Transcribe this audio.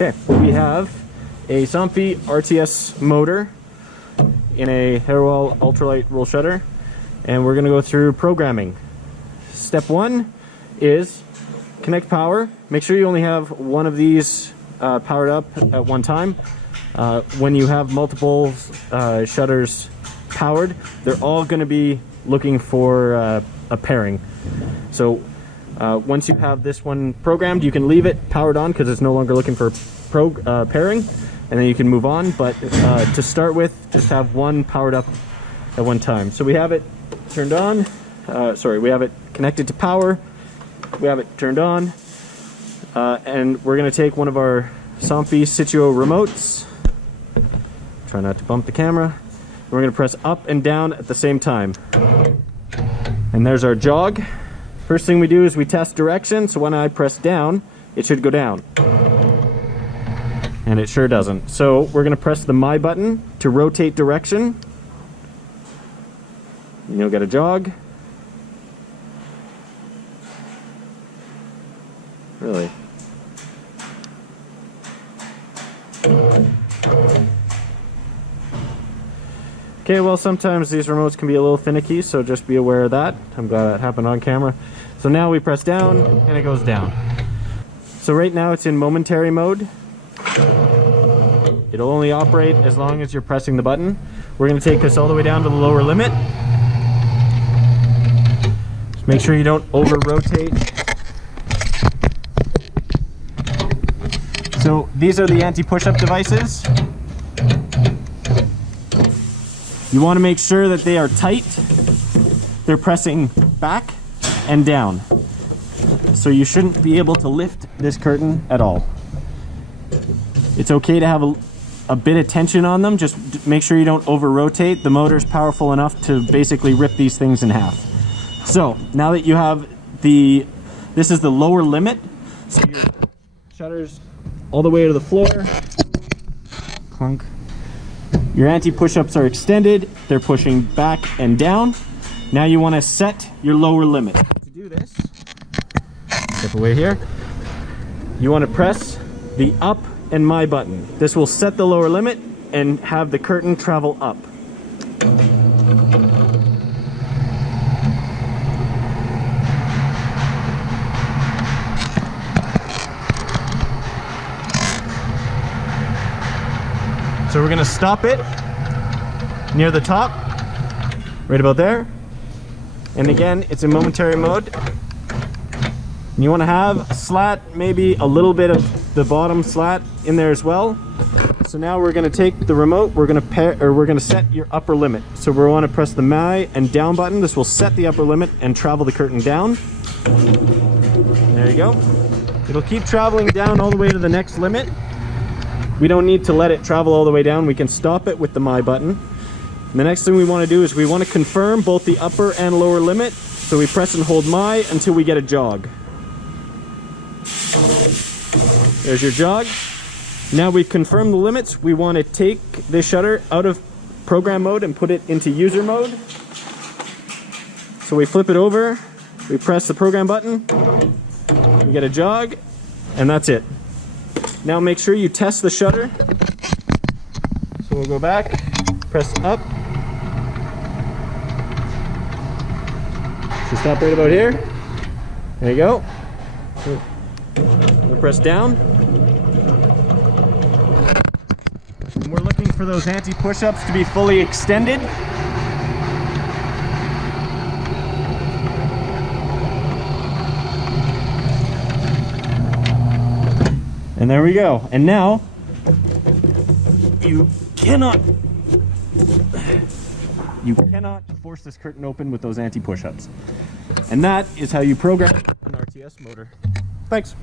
Okay, we have a Somfy RTS motor in a Hairwell ultralight roll shutter, and we're going to go through programming. Step one is connect power. Make sure you only have one of these powered up at one time. When you have multiple shutters powered, they're all going to be looking for a pairing. So once you have this one programmed, you can leave it powered on because it's no longer looking for pairing, and then you can move on. But to start with, just have one powered up at one time. So we have it turned on. We have it connected to power. We have it turned on, and we're going to take one of our Somfy Situo remotes. Try not to bump the camera. We're going to press up and down at the same time. And there's our jog. First thing we do is we test direction, so when I press down, it should go down. And it sure doesn't. So we're going to press the My button to rotate direction. And you'll get a jog. Really? Okay, well, sometimes these remotes can be a little finicky, so just be aware of that. I'm glad that happened on camera. So now we press down, and it goes down. So right now it's in momentary mode. It'll only operate as long as you're pressing the button. We're going to take this all the way down to the lower limit. Just make sure you don't over-rotate. So these are the anti-push-up devices. You want to make sure that they are tight. They're pressing back and down. So you shouldn't be able to lift this curtain at all. It's okay to have a bit of tension on them. Just make sure you don't over-rotate. The motor's powerful enough to basically rip these things in half. So now that you have this is the lower limit. So your shutter's all the way to the floor. Clunk. Your anti-push-ups are extended. They're pushing back and down. Now you want to set your lower limit. To do this, step away here. You want to press the up and My button. This will set the lower limit and have the curtain travel up. So we're going to stop it near the top, right about there. And again, it's in momentary mode. And you want to have a slat, maybe a little bit of the bottom slat in there as well. So now we're going to take the remote, we're going to set your upper limit. So we want to press the My and down button. This will set the upper limit and travel the curtain down. There you go. It'll keep traveling down all the way to the next limit. We don't need to let it travel all the way down. We can stop it with the My button. And the next thing we want to do is we want to confirm both the upper and lower limit. So we press and hold My until we get a jog. There's your jog. Now we've confirmed the limits. We want to take this shutter out of program mode and put it into user mode. So we flip it over, we press the program button, we get a jog, and that's it. Now make sure you test the shutter. So we'll go back, press up. Should stop right about here. There you go. We'll press down. And we're looking for those anti-push-ups to be fully extended. And there we go. And now you cannot force this curtain open with those anti-push-ups. And that is how you program an RTS motor. Thanks.